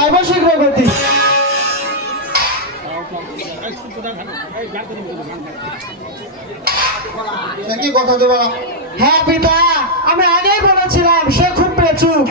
খাইব শীঘ্র গতি। কি কথা দেবা? হ্যাঁ পিতা, আমি আগেই বলেছিলাম সে খুব পেচুক।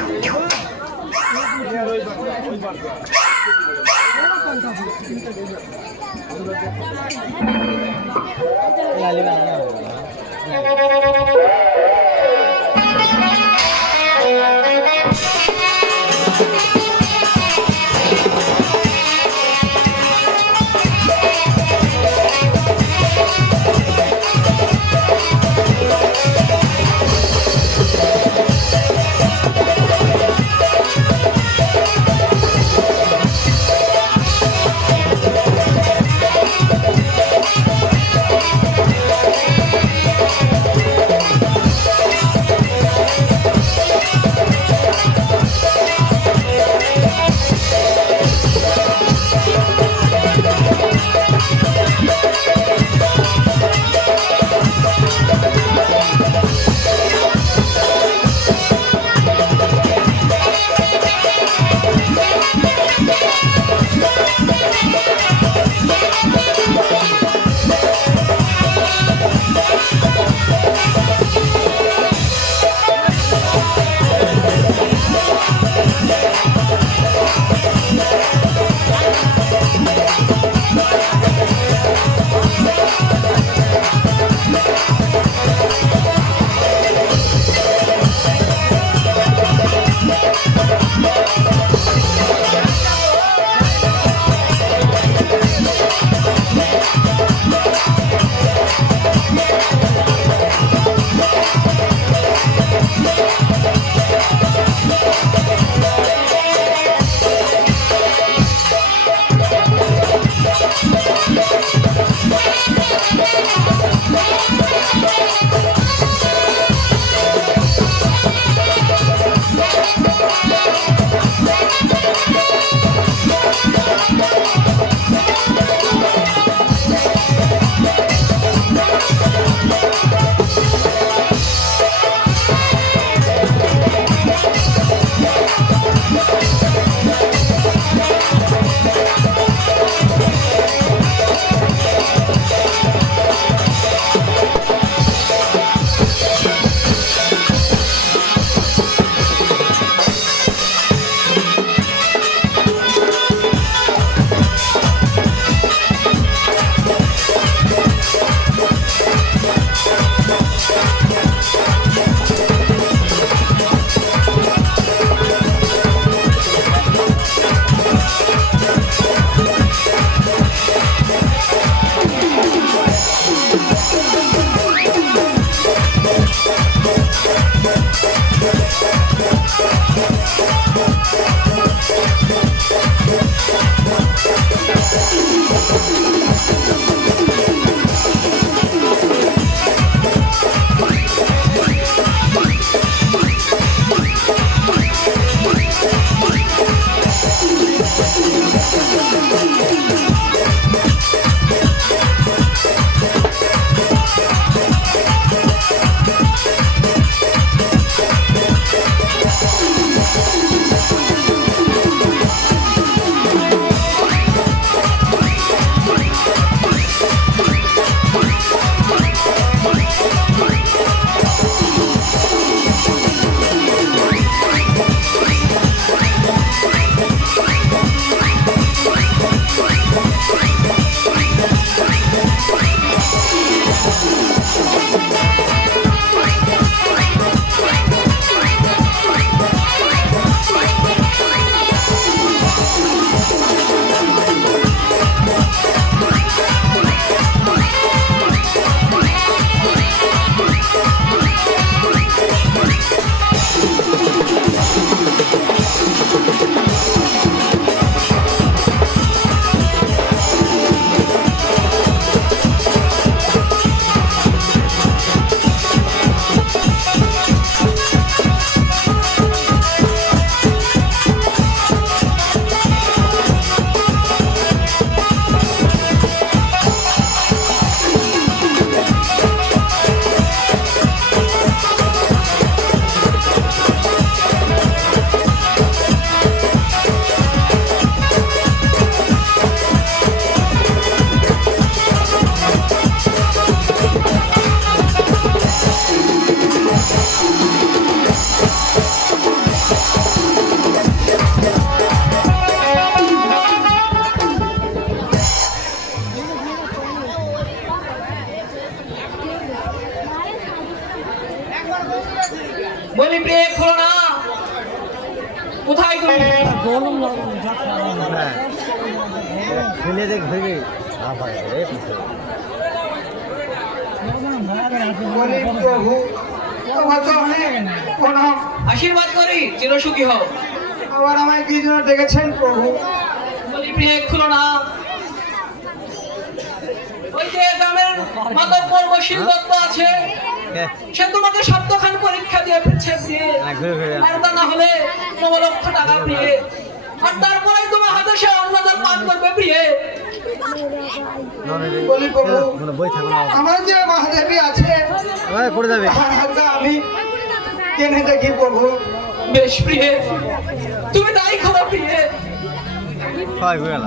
ফেলে দেখ ভেবে বলি প্রভু তোমার তো অনেক প্রণাম। আশীর্বাদ করি চিরসুখী হও। আবার আমায় কি জন্য ডেকেছেন প্রভু? বলি প্রিয় খুলো না, ওই যে গ্রামের মাতব্বর বশীর দত্ত আছে, সে তোমাকে সপ্তখান পরীক্ষা দিয়ে ফিরছে প্রিয়ে, আর তা না হলে 9 লক্ষ টাকা প্রিয়ে, আর তারপরে তোমার হাতে সে অন্নদান পান করবে প্রিয়ে। বলি প্রভু বই থাকো না আমার যে মহাদেবী আছে পড়ে যাবে তার হাতটা আমি কেনে দেখি প্রভু। বেশ প্রিয়ে, তুমি তাই করো প্রিয়ে। হয় হয়ে গেল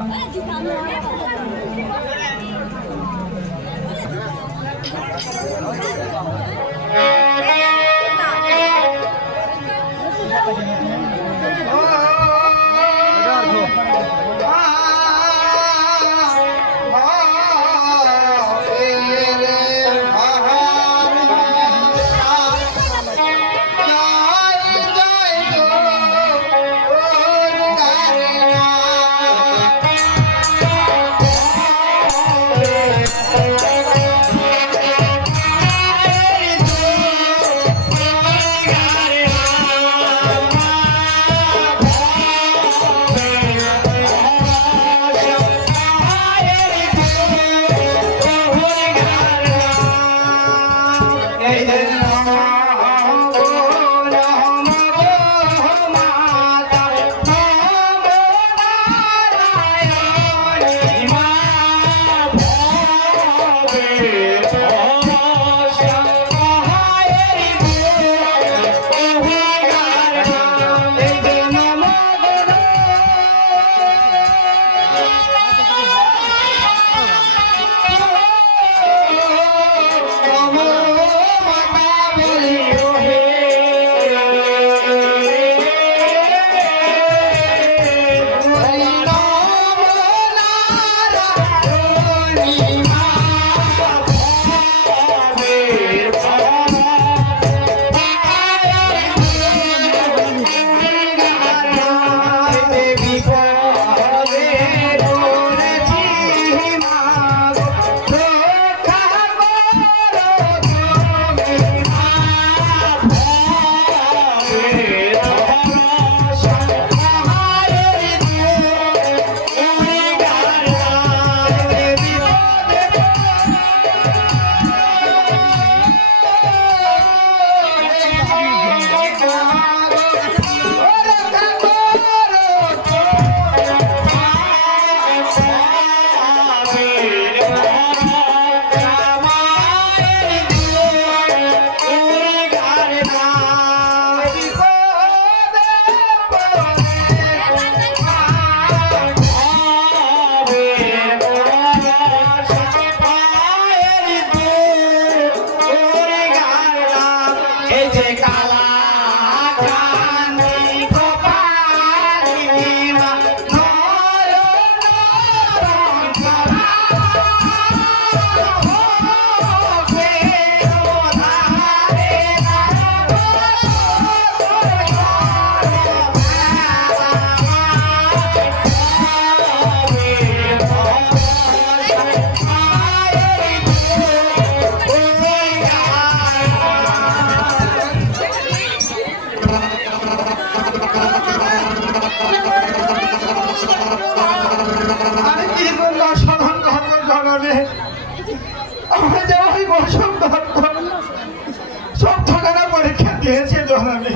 সব ঠিকানা পরীক্ষা দিয়েছে জনানে,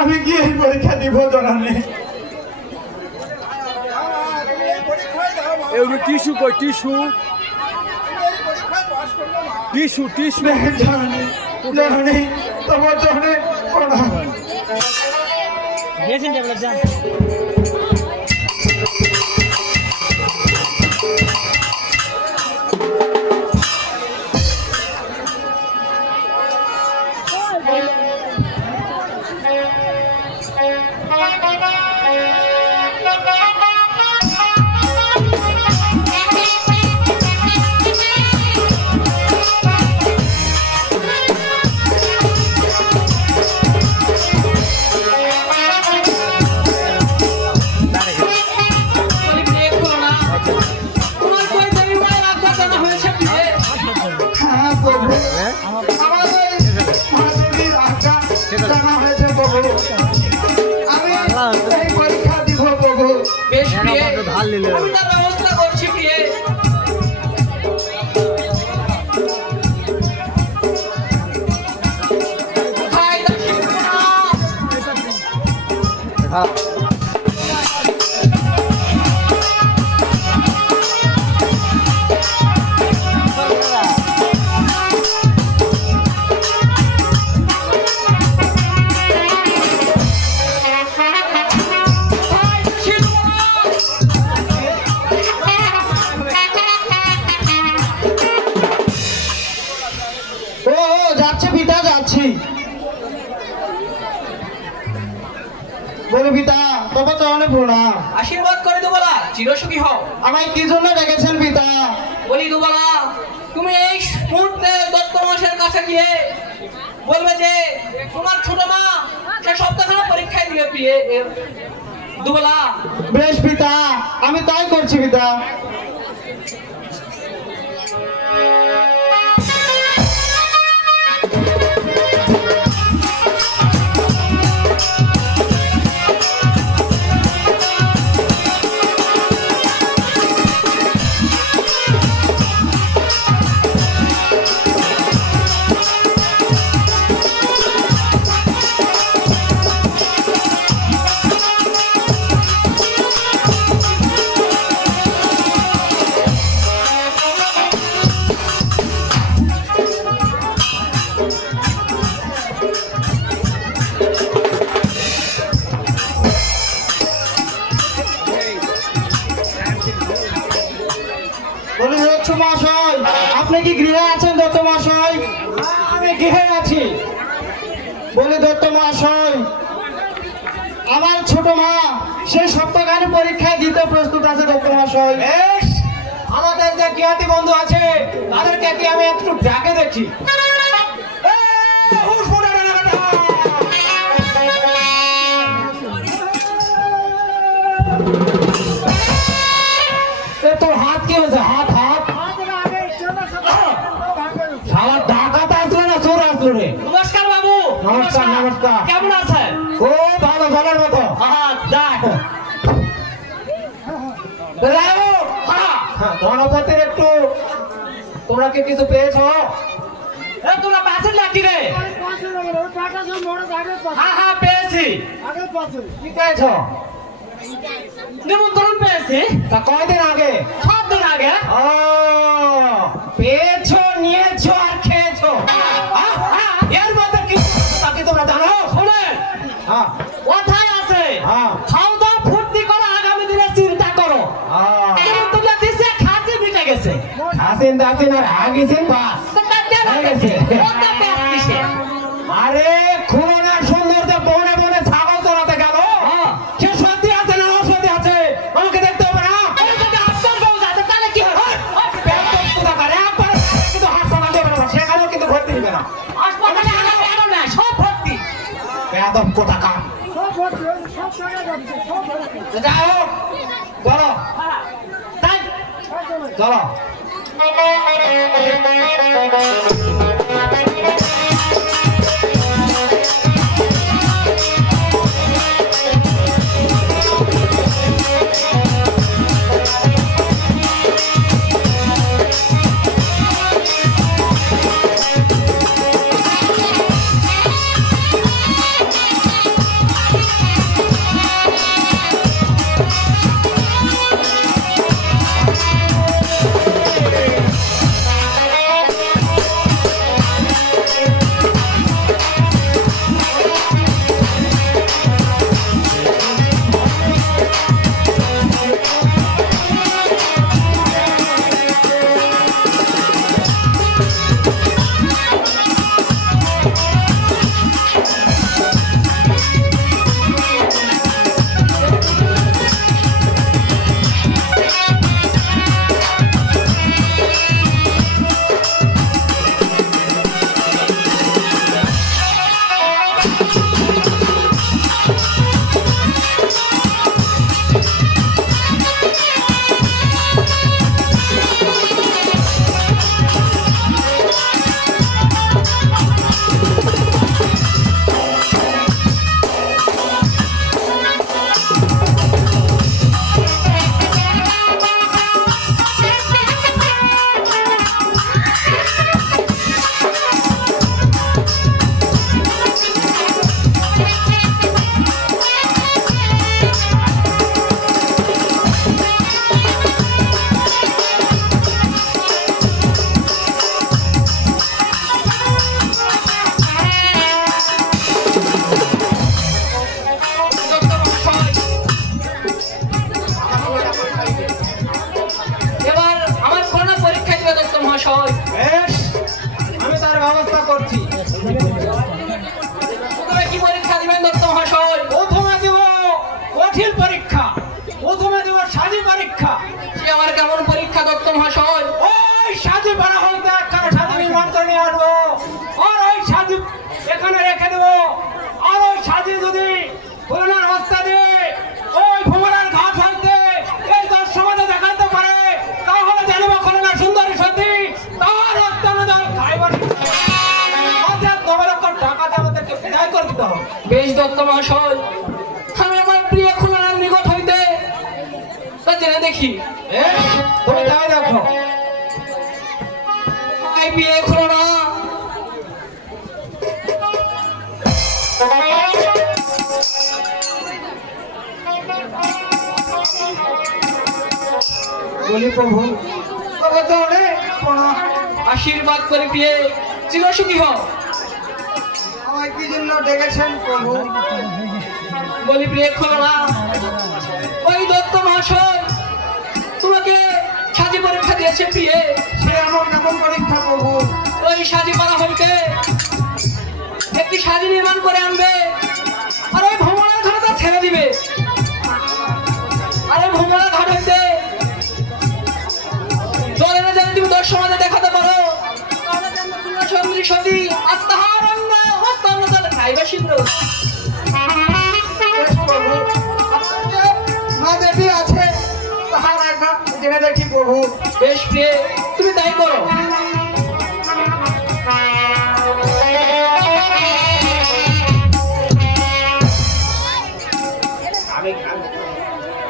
আমি গিয়ে পরীক্ষা দিব জনানে। টিস্যু কই টিস্যু টিস্যু টিস্যু জনানে জনানে তোমার জন্য প্রণাম। গেছেন ডেভেলপ যান বেশ প্রিয়ে ধার নিলে আমি তার ব্যবস্থা করছি প্রিয়ে কোথায় দাসী দুর্বলা? হ্যাঁ কোথায় দাসী দুর্বলা? ও যাচ্ছে পিতা যাচ্ছি বলি পিতা তোমার চরণে প্রণাম। আশীর্বাদ করে দুবলা চিরসুখী হও। আমায় কি জন্য ডেকেছেন পিতা? বলি দুবলা তুমি এই মুহূর্তে দত্ত মহাশয়ের কাছে গিয়ে বলবে যে তোমার ছোট মা সে সপ্তাহখানা পরীক্ষায় দিবে প্রিয়ে দুবলা বেশ পিতা, আমি তাই করছি পিতা। বলি দত্ত মহাশয়, আপনি কি গৃহে আছেন দত্ত মহাশয়? আমি গৃহে আছি। বলি দত্ত মহাশয়, আমার ছোট মা সে সপ্তাহখানি পরীক্ষায় দিতে প্রস্তুত আছে দত্ত মহাশয়। বেশ, আমাদের যে জ্ঞাতি বন্ধু আছে তাদেরকে কি আমি একটু ডাকে দেখি। হুশ করে ডাকা। এ তোর হাত কি হয়েছে? হাত হাত শালা ডাকাত আসলো না চোর আসলো রে? নমস্কার বাবু। নমস্কার, নমস্কার। কেমন আছেন? খুব ভালো, ভালোর মতো। দেখ গণপতির একটু তোমরা কি কিছু পেয়েছো? তোমরা পাশের লাঠি রে। হ্যাঁ পেয়েছি। কি পেয়েছো? নিমন্ত্রণ পেয়েছি তা কয়দিন আগে? 7 দিন আগে। ও, পেয়েছো, নিয়েছো আর খেয়েছো। এর মধ্যে কি তা কি তোমরা জানো? শোনেন হ্যাঁ, কথায় আছে হ্যাঁ। খাও দাও ফুর্তি করো আগামী দিনে চিন্তা করো। নিমন্ত্রণ দিছে খাসি মিটে গেছে। হাসিন দাসিন আর হাগিসিন বাস। হয়ে গেছে। আরে খুলনার সৌন্দর্য বনে বনে ছাগল চড়াতে গেল। সে সত্যি আছে না অসত্যি আছে আমাকে দেখতে হবে না? বেয়াদব কোথাকার, একবারে কিন্তু হাসপাতাল দেবে না, সেখানেও কিন্তু ভর্তি দিবে না। বেয়াদব কোথাকার। যাই হোক, বলো চলো। পরীক্ষা? সে আমার কেমন পরীক্ষা দত্ত মহাশয়? ওই সাজি পাড়া হইতে একখানা সাজি নির্মাণ করে নিয়ে আসবো, আর ওই সাজি এখানে রেখে দেবো। আর ওই সাজি যদি খুলনার রাস্তা দিয়ে ওই ভুমরার ঘাট হইতে এই দশ সমাজে দেখাতে পারে, তাহলে জানবো খুলনা সুন্দরী সতী তার অত্যানুদান খাইবার। অর্থাৎ 9 লক্ষ টাকা দিয়ে আমাদেরকে বিদায় করে দিতে হবে। বেশ দত্ত মহাশয়, আমি আমার প্রিয় খুলনার নিকট হইতে তা জেনে দেখি। তুমি তাই দেখো। এই বিয়ে খুলনা, বলি প্রভু, তবে তো অনেক আশীর্বাদ করে বিয়ে চিরসুখী হও। আমায় কি জন্য ডেকেছেন প্রভু? বলি প্রিয় খুলনা, ওই দত্ত মহাশয় তোমাকে সাজি পরীক্ষা দিয়েছে প্রিয়ে। সে এমন কেমন পরীক্ষা প্রভু? ওই সাজি পাড়া হইতে একটি সাজি নির্মাণ করে আনবে, আর ওই ভ্রমণের ঘাটে ছেড়ে দিবে। আর ওই ভ্রমণের ঘাট হইতে জলে না জানি তুমি 10 সমাজে দেখাতে পারো, তাহলে জানবে খুলনা সুন্দরী সতী আর তাহার অঙ্গ হস্তান্ন জলে খাইবে শীঘ্র। বেশ প্রভু, মা দেবী আছে, তাহার একবার জেনে দেখি প্রভু। বেশ প্রিয়ে, তুমি তাই করো।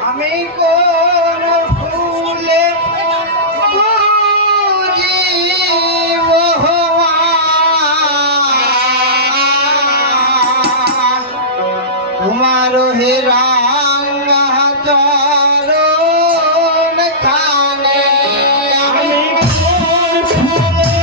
আমি কোন ফুলে বুঝিব তোমার হে রাঙ্গা চরণ খানে। আমি কোন ফুলে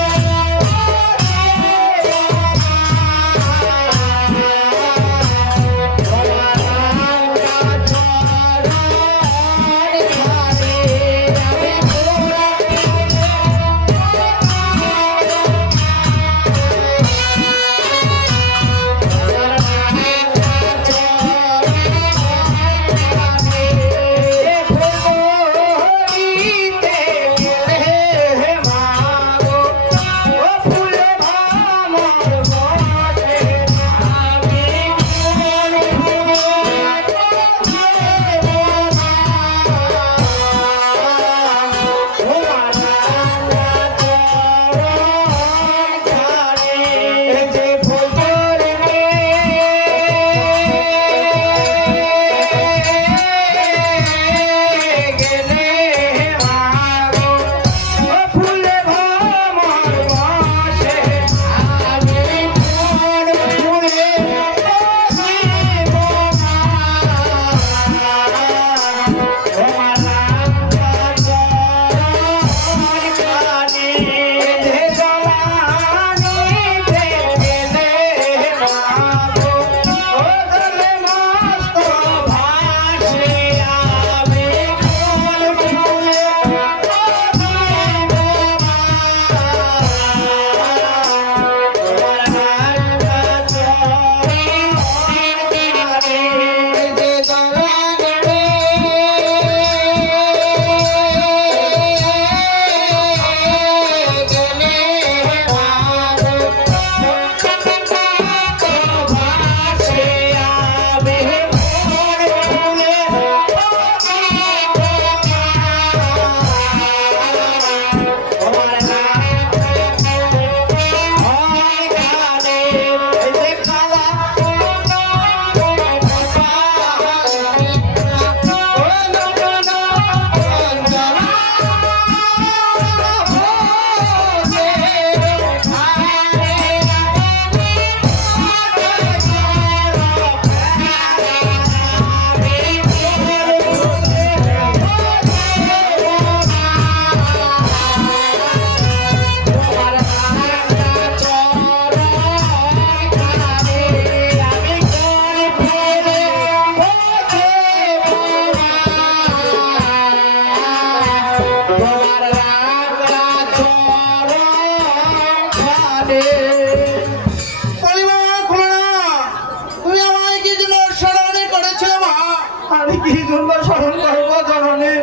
আমি কি জন্য স্মরণ করবো জননী?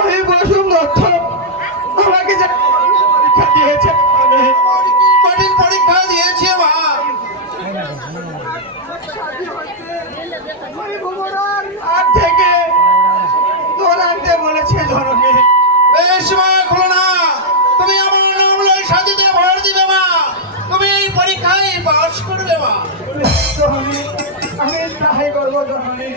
ওই বসুম দত্ত আমাকে যে পরীক্ষা দিয়েছে, কঠিন পরীক্ষা দিয়েছে মা। ওই ভুবনার হাত থেকে তোর আনতে বলেছে জননী। বেশ মা, খোলো না, তুমি আমার নাম লই সাজিতে ভর দিবে মা, তুমি এই পরীক্ষায় পাস করবে মা। জননী, আমি তাই করবো জননী।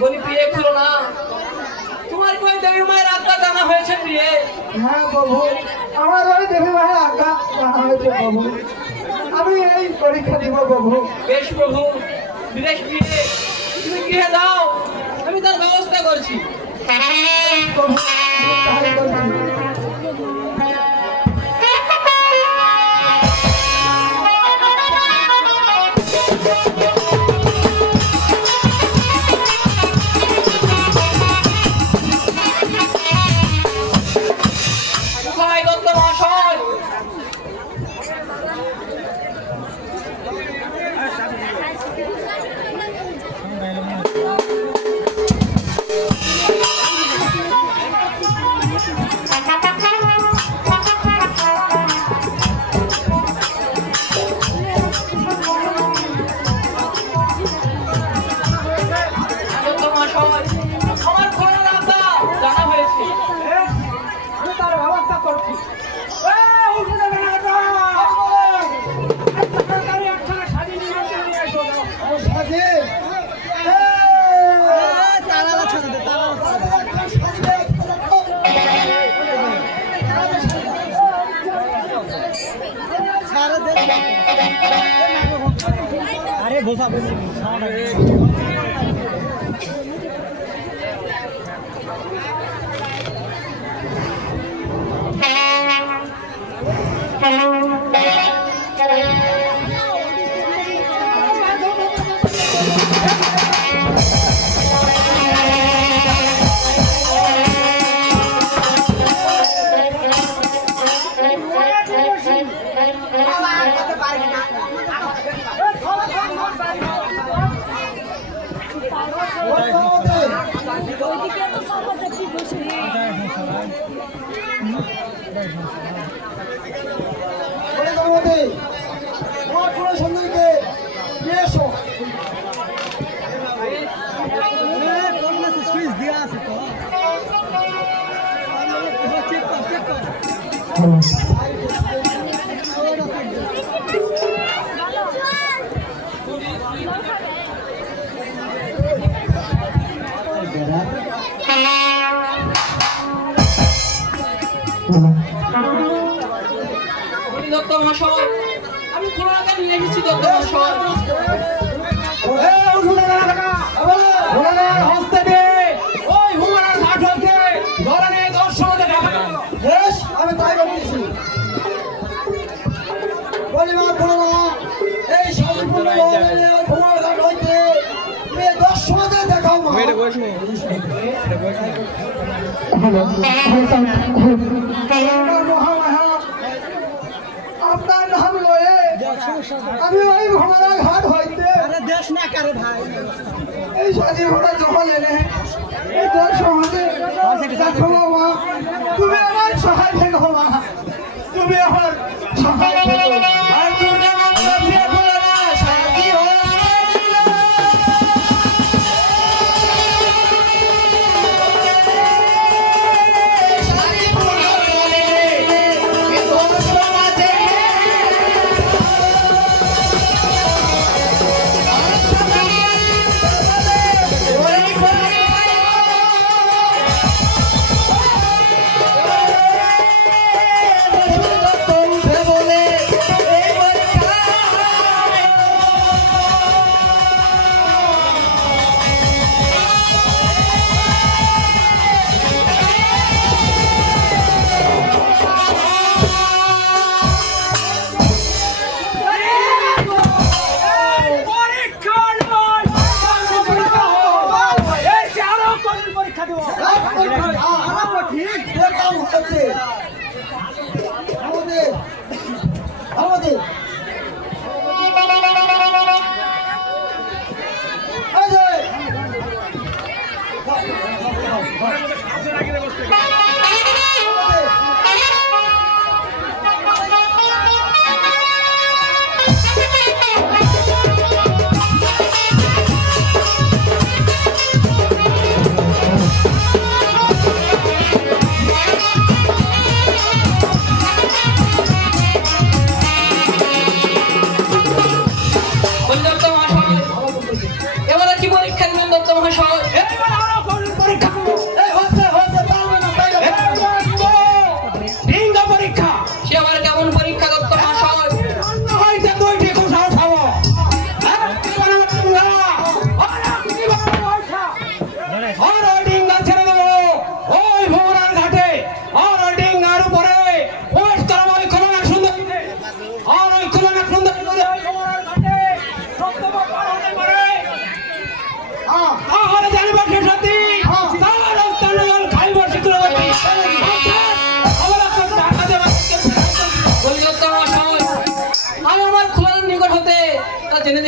বলি প্রিয়ে খুলো না, তোমার কই দেবী মায়ের আজ্ঞা জানা হয়েছে প্রিয়ে? হ্যাঁ প্রভু, আমার ওই দেবী মায়ের আজ্ঞা জানা হয়েছে প্রভু। আমি এই পরীক্ষা দিব প্রভু। বেশ প্রভু, বিদেশ প্রিয়ে তুমি গৃহে যাও, আমি তার ব্যবস্থা করছি। প্রভু, আমি তাই করছি। কোথায় দত্ত মহাশয়? দত্ত মহাশয়, আমার খোলার আজ্ঞা জানা হয়েছে। আমি তার ব্যবস্থা করছি। তাড়াতাড়ি একখানা সাজি নিমন্ত্রণ নিয়ে এসো। সাজি, আরে ভোসা আমার কোনো সন্ধানকে নিয়ে এসো। বলি দত্ত মহাশয়, আমি খুলনাকে নিয়ে এসেছি দত্ত মহাশয়। ভোলানাথ হস্তে দে, ওই ভুবনার ঘাট হইতে ধরনের দর্শনকে দেখা গেল। বেশ, আমি তাই করতেছি। বলি মা ভোলা, এই শান্তিপূর্ণ মহলে ওই ভোলার ঘাট হইতে তুমি 10 সমাজে দেখাও মা। আপনার মহামায়া, আপনার নাম লয়ে আমি ওই ভোলার ঘাট হইতে এই সাজি ভোলা জমা এনে এই 10 সমাজে দেখাও মা। তুমি আমার সহায় থেকো মা, তুমি আমার সহায় থেকো। আর দুর্গা মা ফিরে বলো না, সাজি হয়ে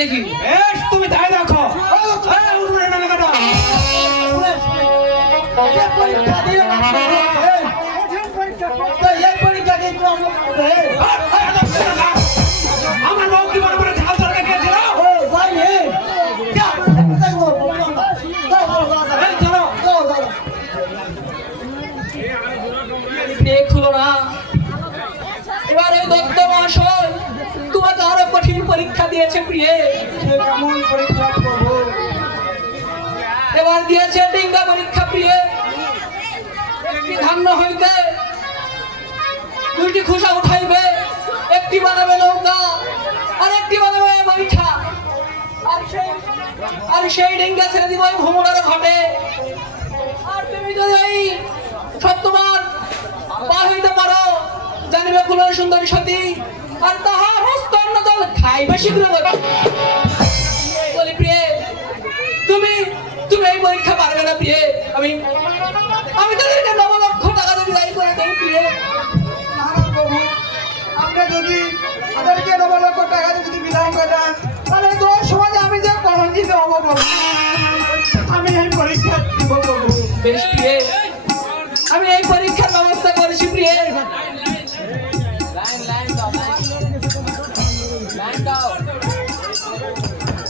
দেখি। বেশ, তুমি তাই দেখো। এই, উঠবে না কেন? যে পরীক্ষা দিয়ে এই পরীক্ষা দিয়ে তো আমরা আমার লোক কি বড় বড় ঝাল ধরে গেছিল? যাই হে এই, চলো। প্রিয়ে খুলো না। এবার ওই দত্ত মহাশয় তোমাকে আরো কঠিন পরীক্ষা দিয়েছে প্রিয়ে। কেমন পরীক্ষা প্রভু? এবার দিয়েছে ডিঙ্গা পরীক্ষা প্রিয়ে। একটি ধান্য হইতে দুইটি খুশা উঠাইবে, একটি বানাবে নৌকা আর একটি বানাবে বৈঠা। আর সেই ডিঙ্গা ছেড়ে দিব ওই ভ্রমণের ঘাটে। আর তুমি যদি এই সত্যবান পার হইতে পারো, জানিবে কুলের সুন্দরী সতী, আর তাহার হস্ত অন্য দল খাইবে শীঘ্র বলি প্রিয়ে। তুমি তুমি এই পরীক্ষা পারবে না প্রিয়ে। আমি তাদেরকে 9 লক্ষ টাকা যদি দায়ী করে দেই প্রিয়ে। না না প্রভু, আপনি যদি তাদেরকে 9 লক্ষ টাকা যদি বিধান করে দেন, তাহলে তো সমাজে আমি যে কখন দিতে হবো প্রভু? আমি এই পরীক্ষা দিব প্রভু। বেশ প্রিয়ে, আমি এই পরীক্ষার ব্যবস্থা করেছি প্রিয়ে।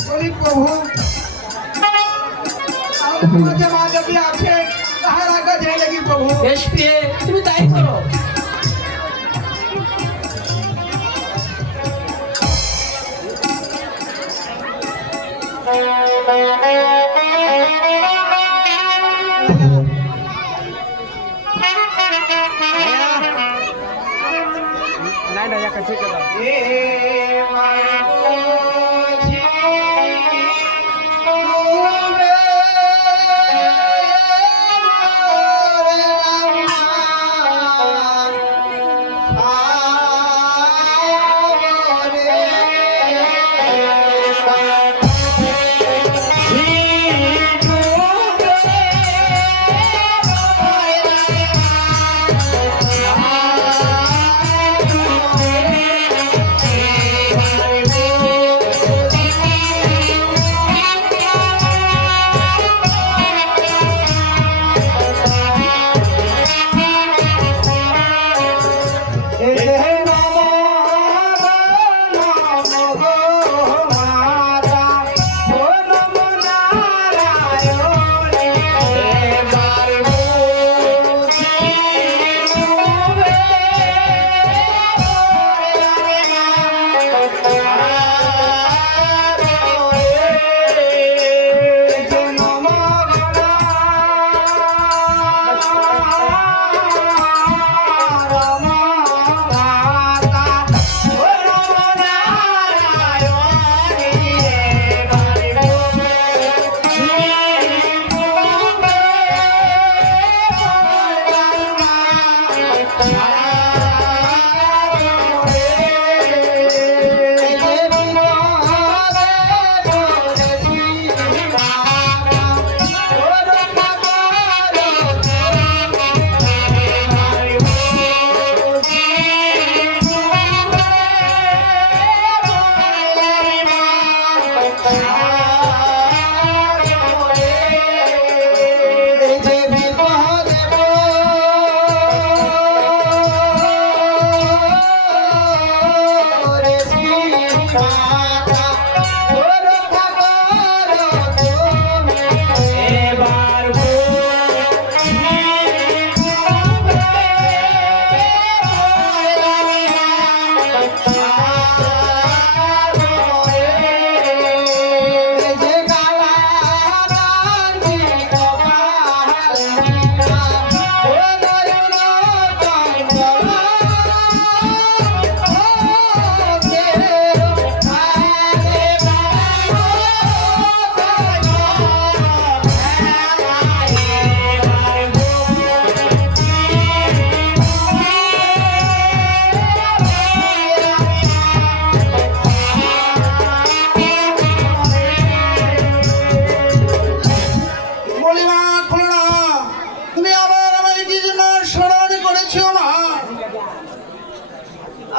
বলি প্রভু, আমার যে মা দেবী আছে তাহার আগে যে লাগি প্রভু। বেশ প্রিয়ে, তুমি তাই করো। নাই না একটা ঠিক আছে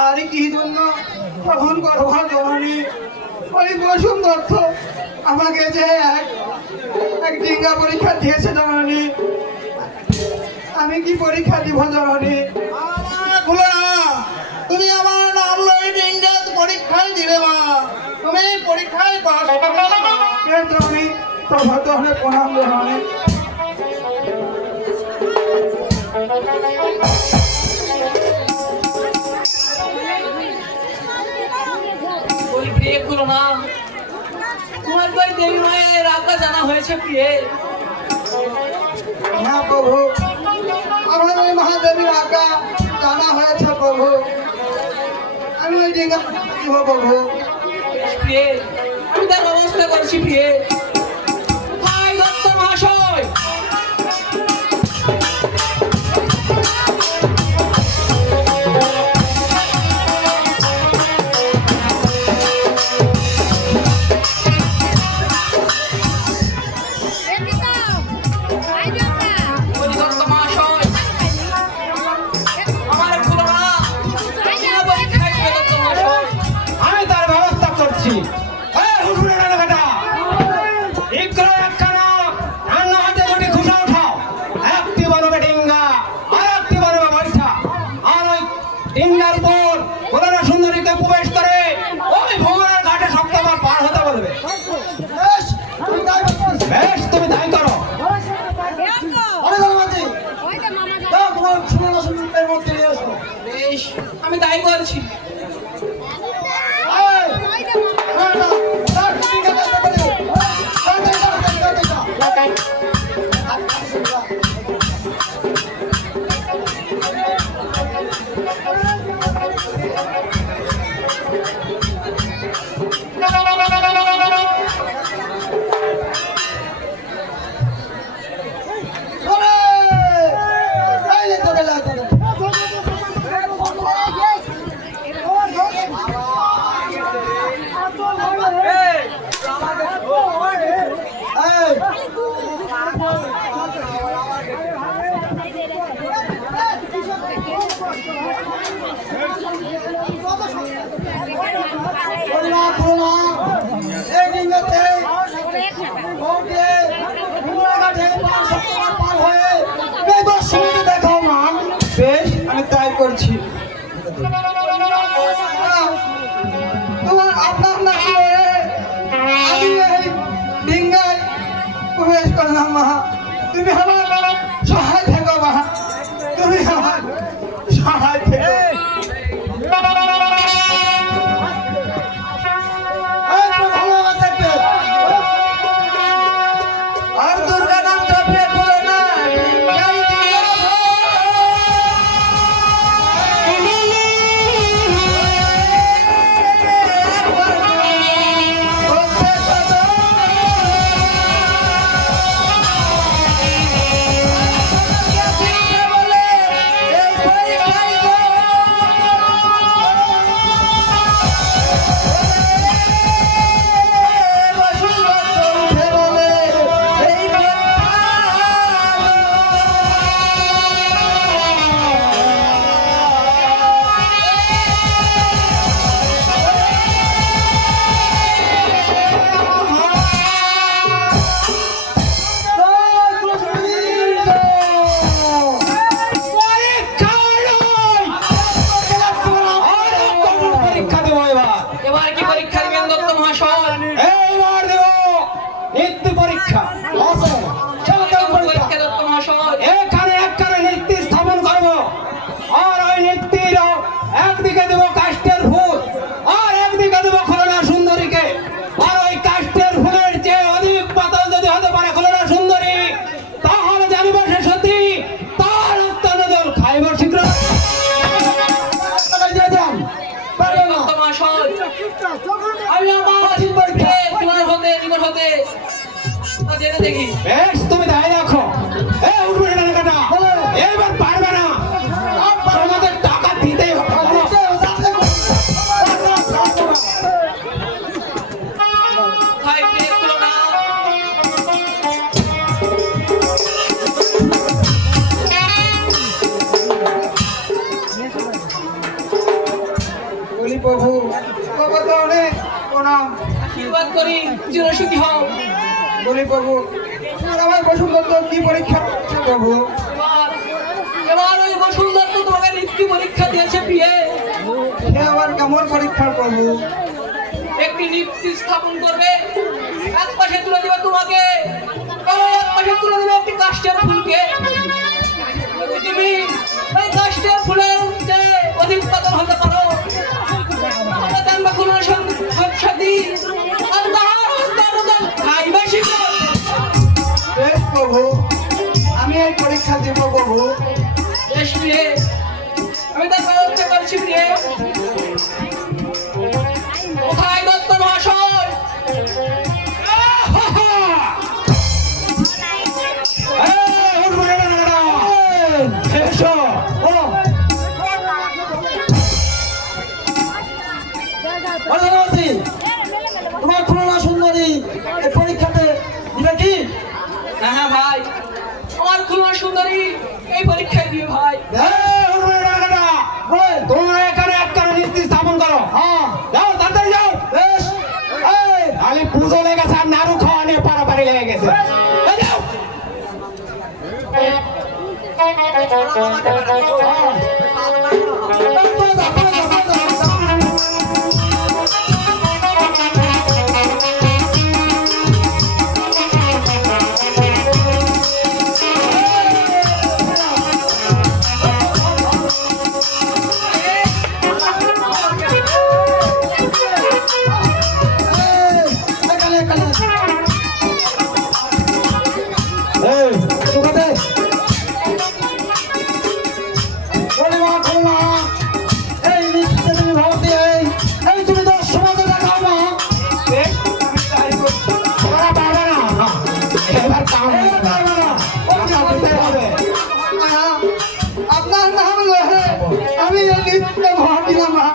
আর কি জন্য গ্রহণ করবো জননী? ওই বসুন্ধর আমাকে যে এক ডিঙ্গা পরীক্ষা দিয়েছে জননী, আমি কি পরীক্ষা দিব জননী? খুলো না, তুমি আমার নাম লই ডিঙ্গাত পরীক্ষায় দিলে মা, তুমি পরীক্ষায় পাস করলে মা। জননী তবে তো অনেক প্রণাম জননী। ওই প্রিয়ে খুলো না, তোমার কই দেবী মায়ের আজ্ঞা জানা হয়েছে প্রিয়ে? হ্যাঁ প্রভু, আমার ওই মহাদেবীর আজ্ঞা জানা হয়েছে প্রভু। আমি ওই ডিঙ্গা দিব প্রভু। প্রিয়ে, আমি তার ব্যবস্থা করছি প্রিয়ে। ভাই দত্ত মহাশয়, বলি দত্ত মহাশয়, আমার খুলো না, তোমার পরীক্ষায় দিবে দত্ত মহাশয়। আমি তার ব্যবস্থা করছি। এই হুজুরের এলাকাটা ইকরা একখানা রান্না হাতে দুটি খুশা উঠাও, একটি বানাবে ডিঙ্গা আর একটি বানাবে বৈঠা, আর ওই ডিঙ্গার উপর কোরআন সুন্দরীকে প্রবেশ করে ওই ভোমরার ঘাটে সপ্তাহবার পার হতে বলবে। বেশ, আমি তাই বলছি। বেশ, তুমি তাই করো। অনেক ধন্যবাদ। দাও, তোমার সুন্দর সুন্দর মধ্যে নিয়ে এসো। বেশ, আমি তাই করছি। এই, না, না, দাও, ডিঙ্গা দেখতে পারি। দাও, দাও, দাও, দাও, ওরে! এই যে তোকে লাগাতে দে। এই, করোনা, করোনা, এই ডিঙ্গাতে বউকে ঘাটে পার হয়ে বেদর্শনীকে দেখাও মা। বেশ, আমি তাই করছি। তোমার আপনার না হয়ে আমি এই ডিঙ্গায় প্রবেশ করলাম মা। তুমি আমার সহায় থেকো মা, তুমি আমার সহায় থেকো। এই তো ভালো আমার দেখবে। আর দুর্গা নাম জপে খুলো না, এই ডিঙ্গা পরীক্ষা নয়, আরো কঠোর পরীক্ষা দেবো এবার। এবার কি পরীক্ষা দিবেন দত্ত মহাশয়? এইবার দেব নীতি পরীক্ষা। চলো, কেমন পরীক্ষা? পরীক্ষা দত্ত মহাশয়। এখানে একখানে নীতি স্থাপন করব, আর ওই নীতির একদিকে দেব কাষ্টের ফুল আর একদিকে দেব খুলনা সুন্দরীকে। আর ওই কাষ্টের ফুলের চেয়ে অধিক পাতল যদি হতে পারে খুলনা সুন্দরী, তাহলে জানিব সে সত্যি তার হত্যানজল খাইব শীঘ্র। দত্ত মহাশয়, আমি আমার নিকট হতে জেনে দেখি। বেশ, তুমি দায় রাখো। উঠবে টাকা, এবার পারবে না, তোমাদের টাকা দিতেই হবে। ভাই প্রিয়ে খুলো না, বলি প্রভু, তোমাকে অনেক প্রণাম। সুখী হও। বলি প্রভু, আর আমার বসুন দত্ত কি পরীক্ষা করছে প্রভু? এবার ওই বসুল দত্ত তোমাকে মৃত্যু পরীক্ষা দিয়েছে প্রিয়ে। সে আবার কেমন পরীক্ষা প্রভু? একটি নীতি স্থাপন করবে, এক পাশে তুলে দেবে তোমাকে, আবার এক পাশে তুলে দেবে একটি কাষ্ঠের ফুলকে। যদি তুমি ওই কাষ্ঠের ফুলের যে অধিক পাতল হতে পারো, তাহলে জানবে কোনো সাথী আর তাহার হস্তান্তর খাইবে শিখো। বেশ প্রভু, আমি এই পরীক্ষা দিব প্রভু। বেশ প্রিয়ে, আমি তার ব্যবস্থা করছি প্রিয়ে। কোথায় দত্ত মহাশয়? তোমার খুলনা সুন্দরী এই পরীক্ষাতে দিবে কি? হ্যাঁ ভাই, আমার খুলনা সুন্দরী এই পরীক্ষায় দিয়ে ভাই। তোমরা এখানে একটা নীতি স্থাপন করো। যাও তাড়াতাড়ি যাও। বেশ, এই, খালি পুজো লেগেছে আর নাড়ু খাওয়া নিয়ে পারাপারি লেগে গেছে। এই যাও। এখানে, এখানে। এই, তোকে বলি মা খুলনা, এই নিত্যে তুমি ভর্তি, এই তুমি তো সমাজে দেখাও মা। বেশ, আমি তাই করছি। তোমরা পারবে না। এবার কাম এই হবে না। পারবে না। টাকা দিতে হবে। আপনার নাম লহে আমি এই নিত্যে ভর্তি না মা।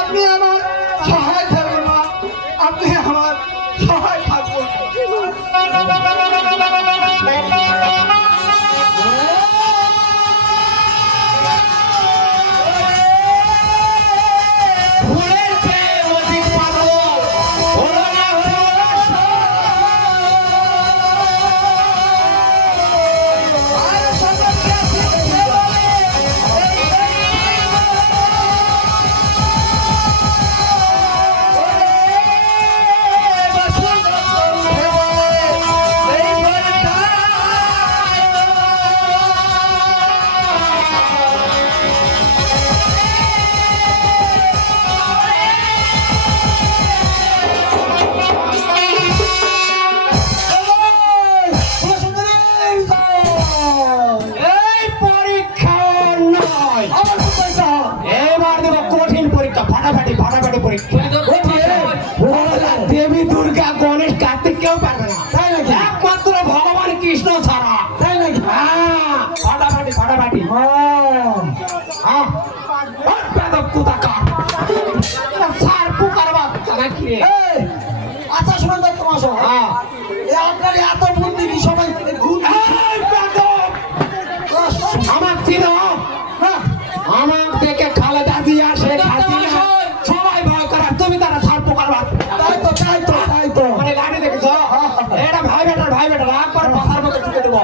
আপনি আমার সহায় থাকবেন মা, আপনি আমার সহায় থাকবেন। ফুলের চেয়ে অধিক পাগল হলো না হলো এই পরীক্ষা নয়। এবার দেব কঠিন পরীক্ষা, ফাটাফাটি ফাটাফাটি পরীক্ষা। ওরা দেবী দুর্গা গণেশ কার্তিক কেউ পারবে না, তাই নাকি? একমাত্র ভগবান কৃষ্ণ ছাড়া। তাই নাকি? হ্যাঁ, ফাটাফাটি ফাটাফাটি। হ্যাঁ, বেদব কোথাকার। সার পুকার বাচ্চা নাকি রে? এই, আচ্ছা শুনুন তো তোমার সহ হ্যাঁ। আপনার এত বুদ্ধি কি সবাই ঘুর এই বেদব, আমাক চিনো? হ্যাঁ, আমাক দেখে খালেদা জিয়া, শেখ হাসিনা সবাই ভয় করে, আর তুমি তারা সার পোকার বাচ্চা। তাই তো তাই তো তাই তো মানে লাঠি দেখেছো? এটা ভাই বেটার রাগ করে পাথার মধ্যে ঢুকে দেবো।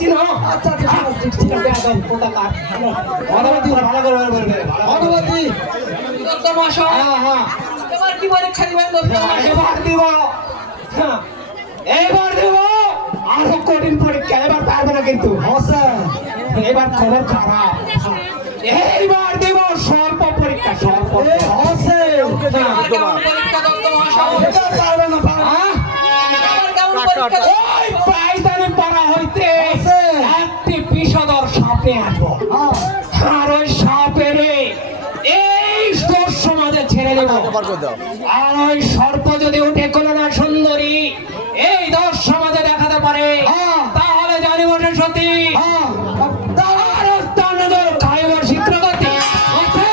চিনো? আচ্ছা আচ্ছা ঠিক ঠিক আছে, একদম কোথাকার। ধন্যবাদ, ভালো করে বলবে। অনুমতি দত্ত মহাশয়, হ্যাঁ, হ্যাঁ। এবার কি পরীক্ষা দিবেন দত্ত মহাশয়? এবার দিব। হ্যাঁ, এইবার দিব আরো কঠিন পরীক্ষা। এবার পারবে না কিন্তু। হোসেন এবার খবর খারাপ। এইবার দিব স্বল্প পরীক্ষা, স্বল্প। এই হোসেন এবার কেমন পরীক্ষা দত্ত মহাশয়? এটা পারবে না পারবে না। হ্যাঁ? এবার কেমন পরীক্ষা? ওই পায়দানি পাড়া হইতে আছে। একটি বিষধর সাপে আসবো, হ্যাঁ, আর ওই সাপেরে এই তোর সমাজে ছেড়ে দেবো। আর ওই সর্প যদি উঠে কোনো না সুন্দরী এই 10 সমাজে দেখাতে পারে, হ্যাঁ। তাহলে জানিব সে সতী। হ্যাঁ, তার স্থানদর খাইবার চিত্রগতি আছে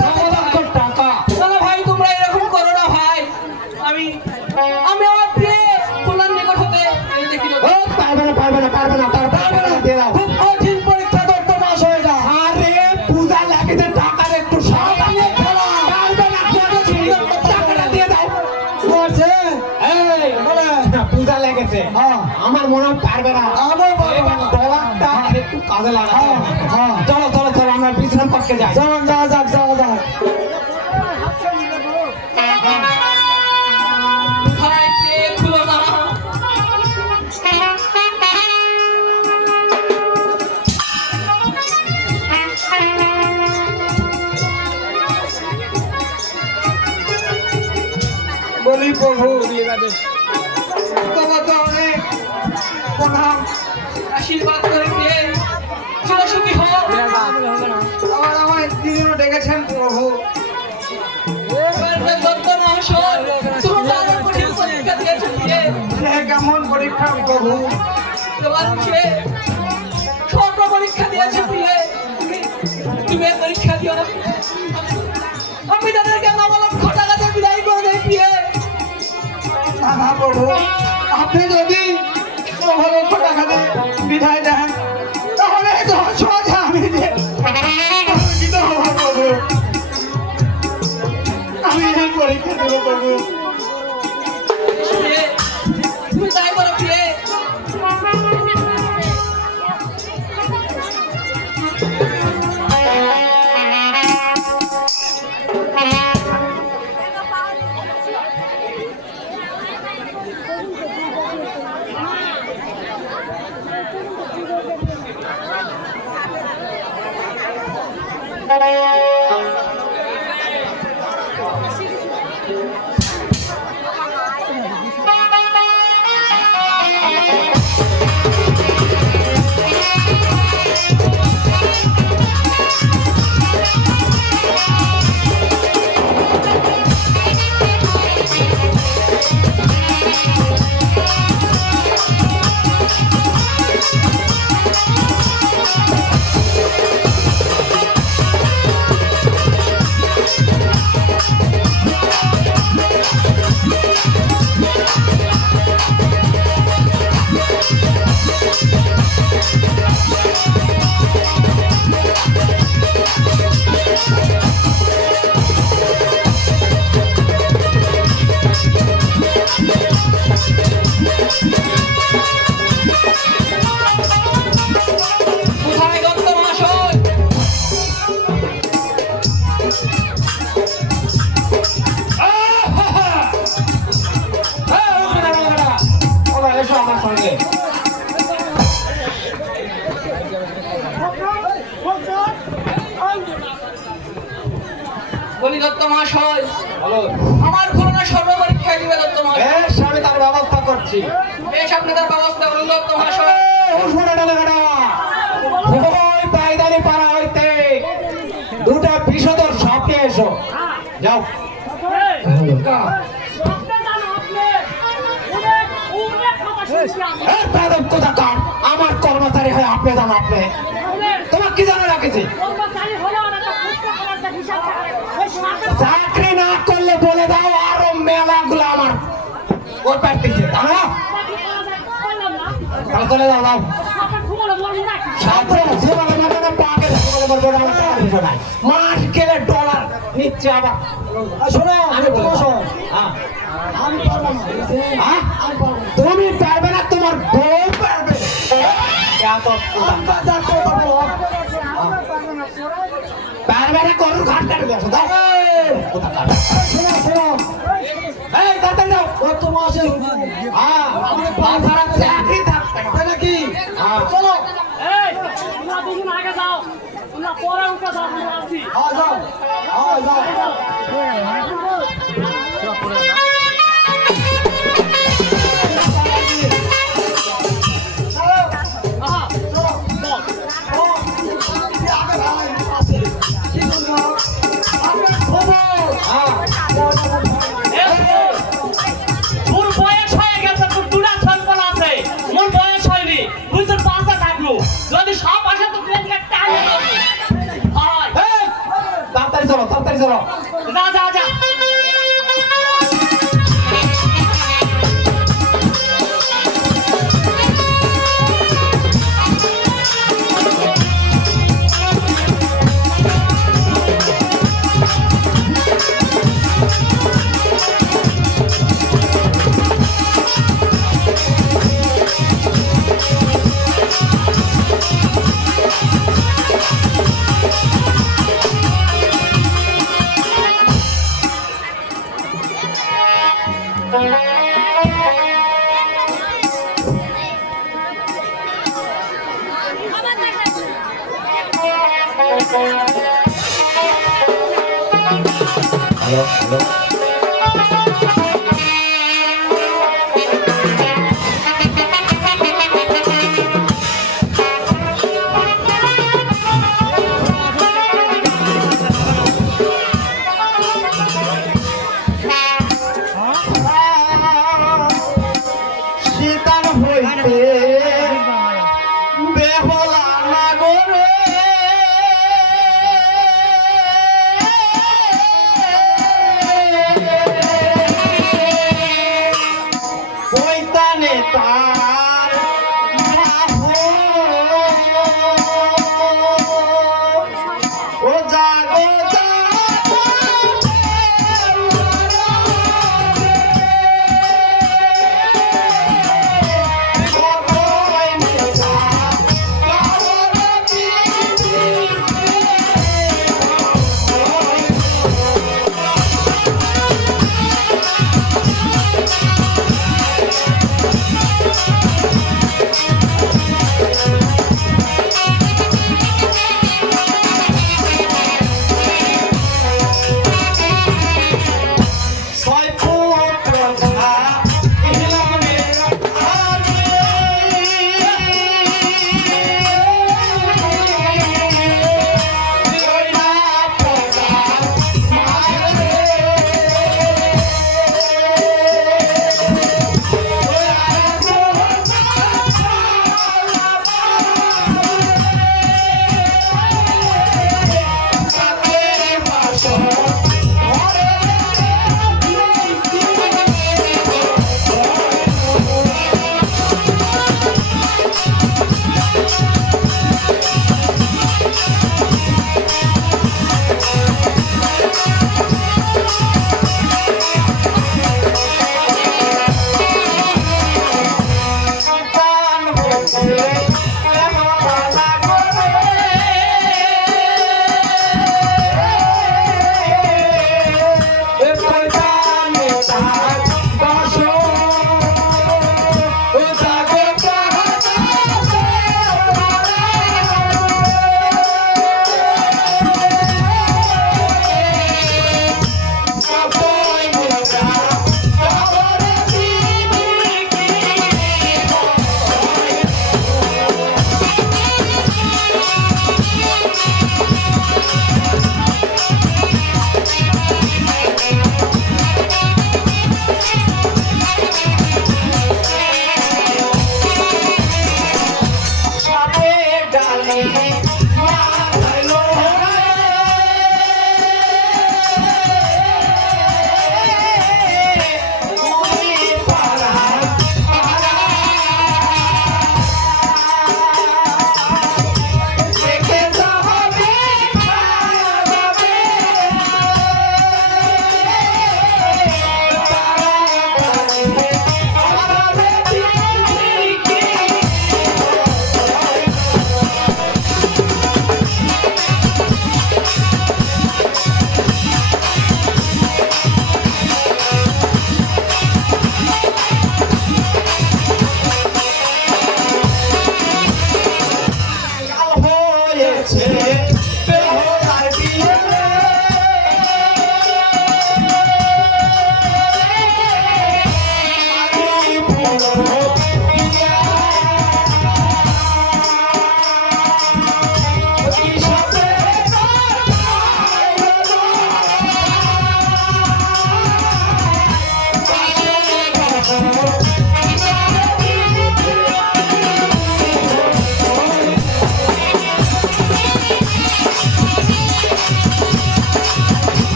9 লক্ষ টাকা। তাহলে ভাই তোমরা এরকম করো না ভাই। আমি আমার প্রিয় ফুলার নিকট হতে এই দেখি ও পারবে না, পারবে না, পারবে না, তার পারবে না, দিয়ে দাও। খুব কঠিন পরীক্ষা দত্ত মাস হয়ে যা। আরে পূজা লাগিতে টাকার একটু সাহায্য খেলা পারবে না, টাকাটা দিয়ে দাও। বলছে এই পারবে না আমি পারবো না। এবার ডলারটা একটু কাজে লাগাতে হবে। হ্যাঁ। চলো চলো চলো আমরা বিশ্রাম করতে যাই চলুন যাওয়া যাক যাওয়া যাক। কোথায় কে খুলো না বলি প্রভু তোমাকে অনেক প্রণাম। আশীর্বাদ করে দিয়ে সুখী হও আমার দিদিও ডেকেছেন প্রভু। দত্ত মহাশয় তোমরা আরো কঠিন পরীক্ষা দিয়েছো দিয়ে সে কেমন পরীক্ষা প্রভু? তোমার সে স্বপ্ন পরীক্ষা দিয়েছে প্রিয়ে তুমি এই পরীক্ষা দিও না প্রিয়ে। আমি তাদেরকে 9 লক্ষ টাকা দিয়ে বিদায় করে দেই প্রিয়ে না না প্রভু, আপনি যদি 9 লক্ষ টাকা দিয়ে বিদায় দেন তাহলে তো সোজা আমি যে পরিচিত হব প্রভু। আমি এই পরীক্ষা দেবো প্রভু। প্রিয়ে তুমি তাই করো প্রিয়ে কোথায় দত্ত মহাশয় এসো আমার সঙ্গে বলি দত্ত মহাশয় বলো আমার খুলনা সর্ব পরীক্ষা দিবে দত্ত মহাশয় বেশ আমি তার ব্যবস্থা করছি বেশ আপনি তার ব্যবস্থা করুন দত্ত মহাশয় ওই পায়দানি পাড়া হইতে দুটা বিষধর সাপ নিয়ে এসো যাও এই বেয়াদব কোথাকার, আমার কর্মচারী হয়ে আপনি জানো আপনি তোমার কি জানা রাখেছি চাকরি না করলে বলে দাও আরো মেলাগুলো আমার ওর প্র্যাকটিসে জানো তাহলে চলে যাও যাও সাবধানে জীবনে মনে না পাকে জীবনে মরবে না আমার টাকা দিবে না মাস গেলে ডলার নিচ্ছে আবার শোনো আমি বলে দাও। হ্যাঁ আমি পারবো না। হ্যাঁ? তুমি পারবে না তোমার বউ পারবে এত আমরা যা করবো পারবে না করুন ঘাটটারে বসো দাও কোথাকার শোনো শোনো এই তাড়াতাড়ি যাও দত্ত মহাশয় হ্যাঁ আমাদের বাজারে চাকরি থাকতে হবে। তাই নাকি? হ্যাঁ। চলো তোমরা দুজন আগে যাও তোমরা পরে উঠে যাও আমরা আসি হ্যাঁ যাও হ্যাঁ যাও তোর বয়স হয়ে গেছে তোর দুটা সন্তান আছে মোর বয়স হয়নি তুই তোর পাশে থাকলো যদি সব আসে তো প্লেনকে টানে দেবো হয় এই, তাড়াতাড়ি চলো তাড়াতাড়ি চলো যা যা যা শীতান হইতে বেহলা নাগরে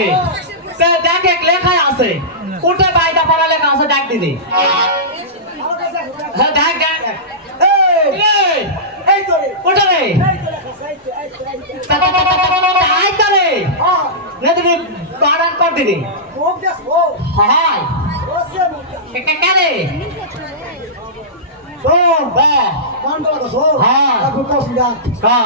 আমাকে দেখ এক লেখায় আছে উঠে বাইটা পড়া লেখা আছে দেখ দিদি হ্যাঁ দেখ দেখ এই তো রে, উঠে রে আয় তো রে না দিদি বাড়ান কর দিদি মুখ দেখ ও হাই ওসে মুখ কে রে ও বা মান তো তো হ্যাঁ। আপু কোস দা কা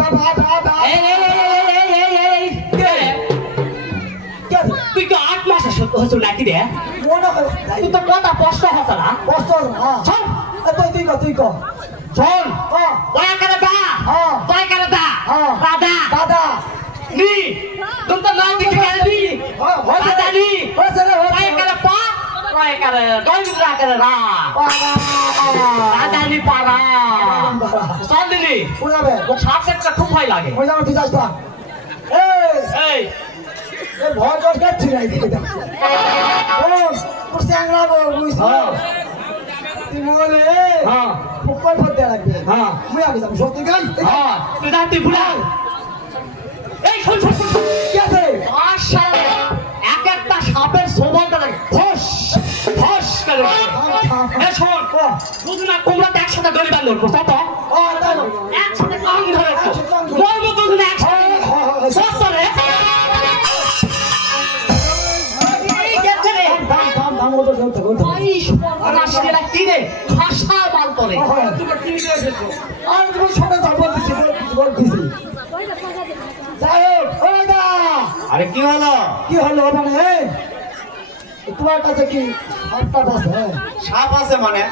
বাবা এই কে তুই তো 8 মাস হচ্ছে নাকি রে মনে হয় তুই তো কথা স্পষ্ট হচ্ছে না কষ্ট হ্যাঁ শোন তুই কো শোন হ্যাঁ দয়া করে দা হ্যাঁ। দয়া করে দা হ্যাঁ। দাদা দাদা নি তুমি তো নাম দিতে গেলি হ্যাঁ হয়েছে দাদা নি হয়েছে রে দয়া করে পা দয়া করে দয়া করে রা দাদা নি পারা চল দিনি পুরাবে ও সাবজেক্টটা খুব ভয় লাগে ওই যাও তুই যাস না এই এই ভয় কর কাচ্ছি না এদিকে দেখ ও তোর স্যাংরা বুঝছ হ্যাঁ তুই বলে হ্যাঁ ফুকর ফতে লাগবে হ্যাঁ মুই আগে যাব সত্যি গাই হ্যাঁ তুই দাঁতি বুড়া এই শোন শোন শোন কি আছে আশা এক একটা সাপের শোভনটা লাগে ফস ফস করে এই শোন বুঝ না কুমড়াতে একসাথে দড়ি বাঁধলো বুঝছো তো ও তাই একসাথে কান ধরে বলবো দুজনে একসাথে সস্তা রে এই গেছে রে দাম ওটা করতে করতে এই সর্বনাশীরা কি রে ভাষা বাল করে তুমি কি করে ফেলছো আর তুমি ছোট যাব বলতেছি যাই হোক ওই দা আরে কি হলো কি হলো মানে তোমার কাছে কি হাতটা আছে সাপ আছে মানে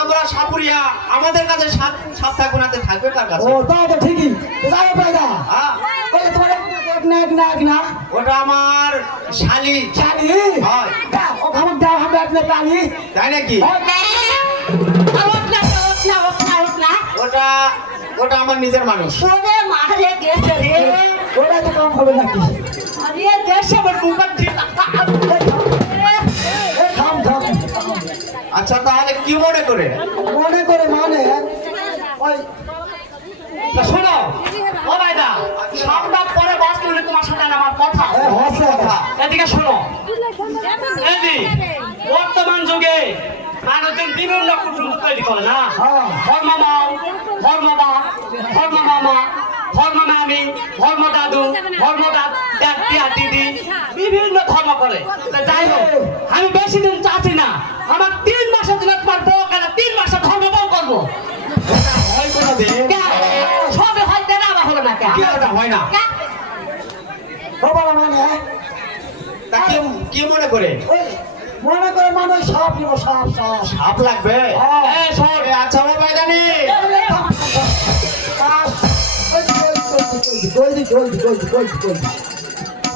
আমরা সাপুরিয়া আমাদের কাছে সাপ সাপ থাকবে না তো থাকবে কার কাছে ও তা তো ঠিকই যাই হোক ভাই দা হ্যাঁ, ওই তোমার এক না ওটা আমার শালি চালি হয়। ও খাবার দাও আমরা এক না পানি তাই নাকি ওটা ওটা আমার নিজের মানুষ ওরে মারে গেছে রে ওটা তো কম হবে নাকি আরে দেশে বড় বুকার ঠিক এই থাম থাম আচ্ছা তাহলে কি মনে করে মনে করে মানে ওই শোনো ও ভাইদা সবটা পরে বাস করলে তোমার সাথে আমার কথা হসে কথা এদিকে শোনো এদি বর্তমান যুগে মানুষজন বিভিন্ন কুটুম্ব তৈরি করে না হ্যাঁ। ধর্মমা ধর্মবা ধর্মমামা ধর্মমামি ধর্মদাদু ধর্মদাদিয়া দিদি বিভিন্ন ধর্ম করে তা যাই হোক আমি বেশি দিন চাচ্ছি না আমার 3 মাসের জন্য তোমার বউ কেন 3 মাসে ধর্ম বউ করবো হয় কোনো দিন সবে হয়তো না আবার হলো না কে কি ওটা হয় না খবর মানে তা কি মনে করে ওই মনে করে মানে সাপ নিব সাপ সাপ সাপ লাগবে এ শোন এ, আচ্ছা ও ভাই জানি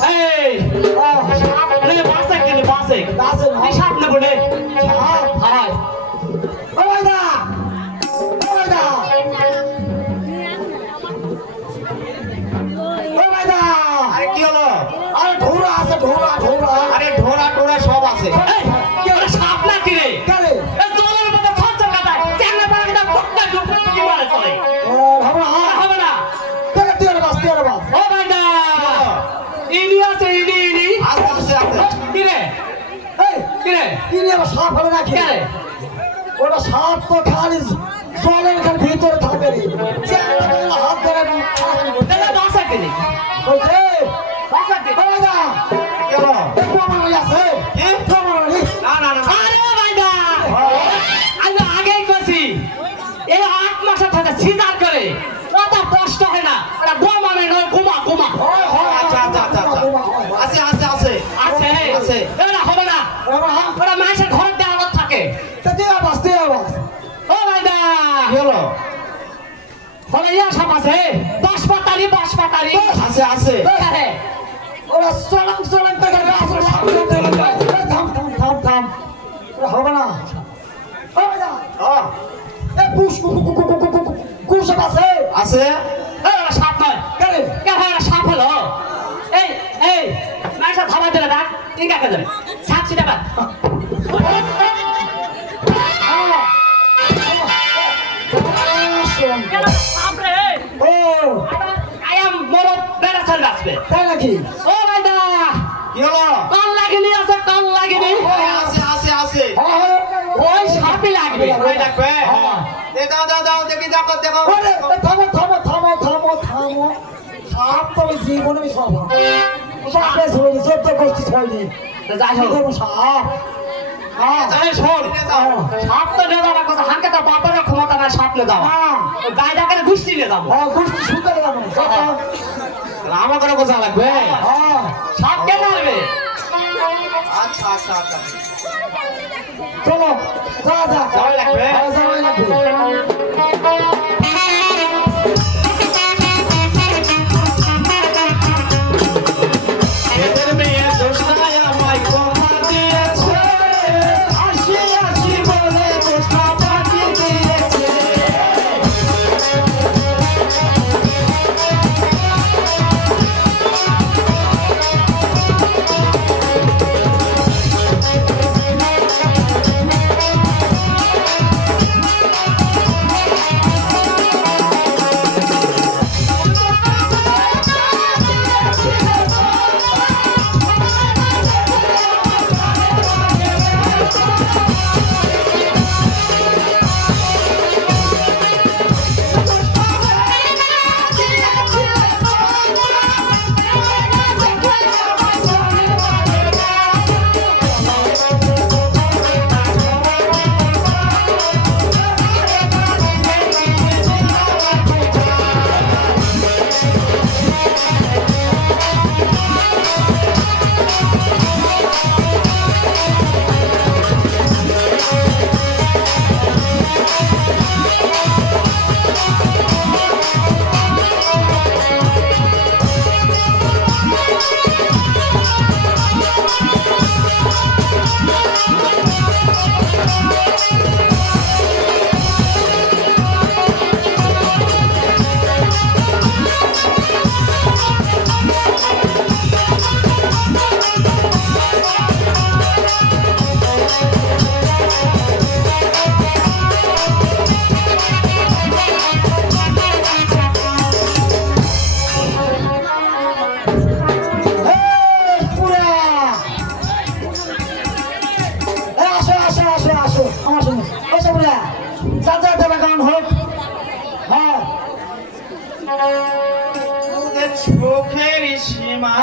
এই রে বাসে কেন বাসে এই সাপ নেবো রে হাই আরে কি হলো আরে ঢোরা আছে ঢোরা ঢোরা আরে ঢোরা টোরা সব আছে এই কি ওরে সাপ না কি রে কারে এ জলের মধ্যে ছচ্ছর কাটা চ্যাংড়া পাড়া কাটা ফুটটা ঢুকতে কি মারে চলে ও আমরা হবে না তেরে তেরে বাস ও ভাই না ইনি আছে ইনি আছে আছে আছে কি রে এই কি রে কি নিয়ে সাপ হবে নাকি কে রে ওটা সাপ তো খালি জলের খালি ভিতরে থাকে রে হাত ধরে তাহলে বাসা কেন বলছে বাসা কে ওই দা কি হলো কোমারি আছে কি? কোমারি না না না আরে ভাই না আমি আগেই কইছি এই 8 মাসে থাকে সিজার করে কত কষ্ট হয় না এটা গোমা নয় গোমা গোমা আচ্ছা আচ্ছা আচ্ছা আচ্ছা আছে আছে আছে আছে আছে এটা হবে না ওরা মানুষের ঘরের দেওয়ালত থাকে তে আবাস ও ভাই না কি হলো বলে ইয়া সাপ আছে বাঁশপাতারি আছে আছে আরে ওরা চলন থেকে আসলে থাম থাম থাম থাম হবে না হবে না ও এ পুষ কুশ আছে আছে ওরা সাপ নয় কেন কে হয় সাপ হলো এই মানুষের খাবার দিলে ডাক ইঙ্গা কে দেবে সাপ সিটা বাদ কেন সাপ রে ও আই এম মোর বেড়া চল আসবে তাই নাকি ও ভাই দা দেখো ওরে, থামো থামো থামো থামো থামো সাপ তো আমি জীবনে আমি সব সাপে ছড়ি চোদ্দ গোষ্ঠী ছড়ি যাই হোক সাপ হ্যাঁ আরে শোন সাপ তো নিয়ে যাওয়ার কথা হাঁকে তো বাপারে ক্ষমতা নাই সাপ নিয়ে যাওয়া হ্যাঁ গায়ে ডাকারে গুষ্টি নিয়ে যাবো হ্যাঁ গোষ্ঠী সুন্দর যাবো আমার করে বোঝা লাগবে হ্যাঁ সাপ কে মারবে আচ্ছা আচ্ছা আচ্ছা চলো যা যা যাওয়াই লাগবে হ্যাঁ, যাওয়াই লাগবে এদের মেয়ে দোষটাই আমায় কথা দিয়েছে আসি আসি বলে দোষটা পাঠিয়ে দিয়েছে চোখের সীমা